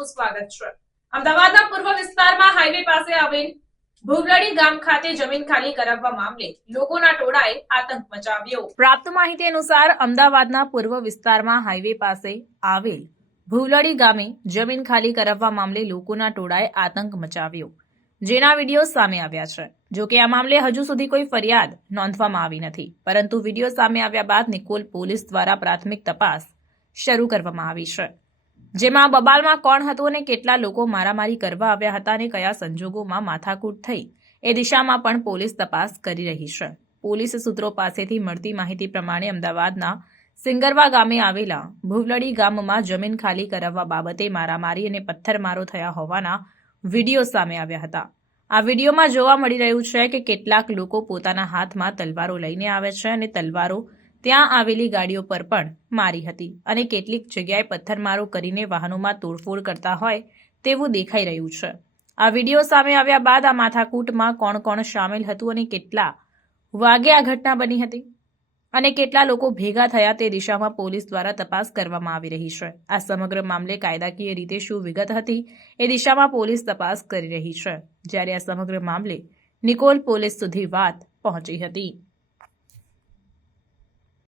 આપનું સ્વાગત છે। અમદાવાદના પૂર્વ વિસ્તારમાં હાઈવે પાસે આવેલ ભુવલડી ગામ ખાતે જમીન ખાલી કરાવવા મામલે લોકોના ટોળાએ આતંક મચાવ્યો। પ્રાપ્ત માહિતી અનુસાર અમદાવાદના પૂર્વ વિસ્તારમાં હાઈવે પાસે આવેલ ભુવલડી ગામે જમીન ખાલી કરાવવા મામલે લોકોના ટોળાએ આતંક મચાવ્યો, જેના વિડીયો સામે આવ્યા છે। જો કે આ મામલે હજુ સુધી કોઈ ફરિયાદ નોંધવામાં આવી નથી, પરંતુ વિડીયો સામે આવ્યા બાદ નિકોલ પોલીસ દ્વારા પ્રાથમિક તપાસ શરૂ કરવામાં આવી છે, જેમાં બબાલમાં કોણ હતું અને કેટલા લોકો મારામારી કરવા આવ્યા હતા અને કયા સંજોગોમાં માથાકૂટ થઈ એ દિશામાં પણ પોલીસ તપાસ કરી રહી છે। પોલીસ સૂત્રો પાસેથી મળતી માહિતી પ્રમાણે અમદાવાદના સિંગરવા ગામે આવેલા ભુવલડી ગામમાં જમીન ખાલી કરાવવા બાબતે મારામારી અને પથ્થરમારો થયા હોવાના વિડીયો સામે આવ્યા હતા। આ વિડીયોમાં જોવા મળી રહ્યું છે કે કેટલાક લોકો પોતાના હાથમાં તલવારો લઈને આવે છે અને તલવારો ત્યાં આવેલી ગાડીઓ પર પણ મારી હતી અને કેટલીક જગ્યાએ પથ્થરમારો કરીને વાહનોમાં તોડફોડ કરતા હોય તેવું દેખાઈ રહ્યું છે। આ વિડીયો સામે આવ્યા બાદ આ માથાકૂટમાં કોણ કોણ સામેલ હતું અને કેટલા વાગે આ ઘટના બની હતી અને કેટલા લોકો ભેગા થયા તે દિશામાં પોલીસ દ્વારા તપાસ કરવામાં આવી રહી છે। આ સમગ્ર મામલે કાયદાકીય રીતે શું વિગત હતી એ દિશામાં પોલીસ તપાસ કરી રહી છે, જ્યારે આ સમગ્ર મામલે નિકોલ પોલીસ સુધી વાત પહોંચી હતી।